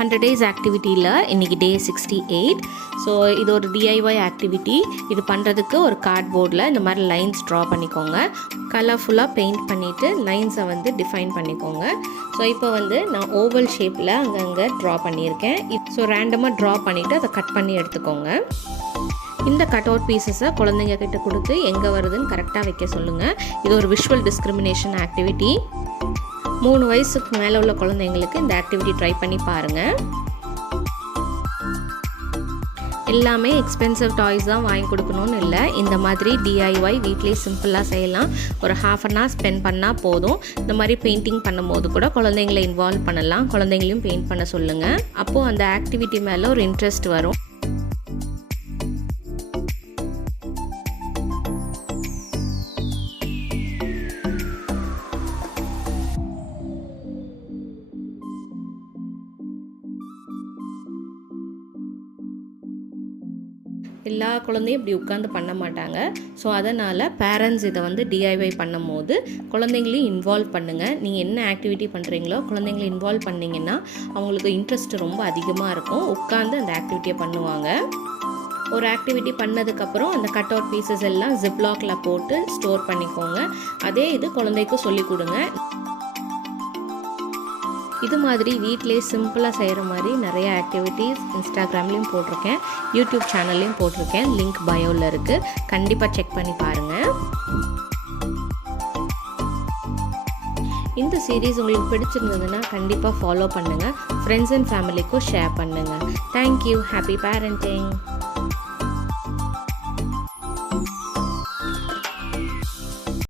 100 days ஆக்டிவிட்டியில் இன்றைக்கி டே 68. So இது ஒரு டிஐஒய் ஆக்டிவிட்டி. இது பண்ணுறதுக்கு ஒரு கார்ட்போர்டில் இந்த மாதிரி லைன்ஸ் ட்ரா பண்ணிக்கோங்க. கலர்ஃபுல்லாக பெயிண்ட் பண்ணிவிட்டு லைன்ஸை வந்து டிஃபைன் பண்ணிக்கோங்க. ஸோ இப்போ வந்து நான் ஓவல் ஷேப்பில் அங்கங்கே ட்ரா பண்ணியிருக்கேன். ஸோ ரேண்டமாக ட்ரா பண்ணிவிட்டு அதை கட் பண்ணி எடுத்துக்கோங்க. இந்த கட் அவுட் பீசஸை குழந்தைங்க கிட்ட கொடுத்து எங்கே வருதுன்னு கரெக்டாக வைக்க சொல்லுங்கள். இது ஒரு விஷுவல் டிஸ்கிரிமினேஷன் ஆக்டிவிட்டி. 3 வயசுக்கு மேலே உள்ள குழந்தைங்களுக்கு இந்த ஆக்டிவிட்டி ட்ரை பண்ணி பாருங்கள். எல்லாமே எக்ஸ்பென்சிவ் டாய்ஸ் தான் வாங்கி கொடுக்கணும்னு இல்லை. இந்த மாதிரி டிஐஒய் வீட்லேயே சிம்பிளாக செய்யலாம். ஒரு ½ அன் ஹவர் ஸ்பெண்ட் பண்ணால் போதும். இந்த மாதிரி பெயிண்டிங் பண்ணும்போது கூட குழந்தைங்களை இன்வால்வ் பண்ணலாம். குழந்தைங்களையும் பெயிண்ட் பண்ண சொல்லுங்கள். அப்போது அந்த ஆக்டிவிட்டி மேலே ஒரு இன்ட்ரெஸ்ட் வரும். எல்லா குழந்தையும் இப்படி உட்காந்து பண்ண மாட்டாங்க. ஸோ அதனால் பேரண்ட்ஸ் இதை வந்து டிஐஒய் பண்ணும் போது குழந்தைங்களையும் இன்வால்வ் பண்ணுங்கள். நீங்கள் என்ன ஆக்டிவிட்டி பண்ணுறீங்களோ குழந்தைங்களை இன்வால்வ் பண்ணிங்கன்னா அவங்களுக்கு இன்ட்ரெஸ்ட் ரொம்ப அதிகமாக இருக்கும். உட்காந்து அந்த ஆக்டிவிட்டியை பண்ணுவாங்க. ஒரு ஆக்டிவிட்டி பண்ணதுக்கப்புறம் அந்த கட் அவுட் பீசஸ் எல்லாம் ஜிப்லாக்கில் போட்டு ஸ்டோர் பண்ணிக்கோங்க. அதே இது குழந்தைக்கும் சொல்லிக் கொடுங்க. இது மாதிரி வீட்டிலே சிம்பிளாக செய்கிற மாதிரி நிறைய ஆக்டிவிட்டீஸ் இன்ஸ்டாகிராம்லேயும் போட்டிருக்கேன், யூடியூப் சேனல்லையும் போட்டிருக்கேன். லிங்க் பயோவில் இருக்குது. கண்டிப்பாக செக் பண்ணி பாருங்கள். இந்த சீரீஸ் உங்களுக்கு பிடிச்சிருந்ததுன்னா கண்டிப்பாக ஃபாலோ பண்ணுங்கள். ஃப்ரெண்ட்ஸ் அண்ட் ஃபேமிலிக்கும் ஷேர் பண்ணுங்கள். தேங்க்யூ. Happy parenting.